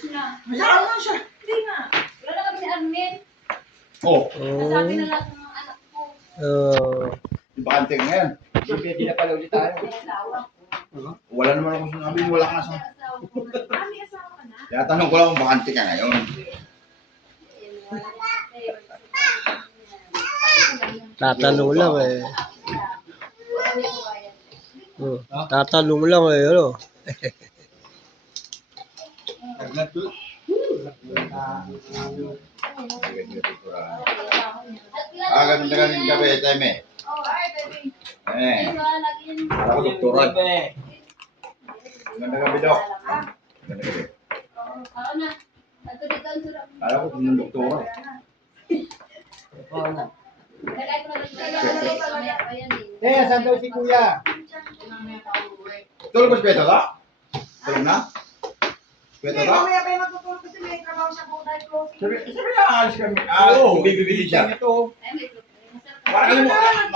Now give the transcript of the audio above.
Tapos na. Hayaan mo siya. Hindi nga. Wala na kami ni Armin. Oh. Nasabi na lahat ng mga anak ko. Di ba kanting ngayon? Hindi na pala ulit tayo. May asawa ko. Wala naman ako sinabi, wala ka na sa... May asawa ko. May asawa ka na? Kaya tanong ko lang kung bakante ka ngayon. Tatanong lang eh. Tatanong lang eh, ano? Ganun na ganun gabi, Teme. Ako doktoran. Ganda gabi, Dok. Ganda gabi. Kala ko kung yung doktoran. Saan daw si Kuya? Tulog ba si Peto, Dok? Tulog na? Peto, Hindi, Dok? mamaya pa yung matutulog kasi may trabaho siya po dahil closing. Sabi niya, alis kami. Bibibili siya. Ito. Parang alam mo,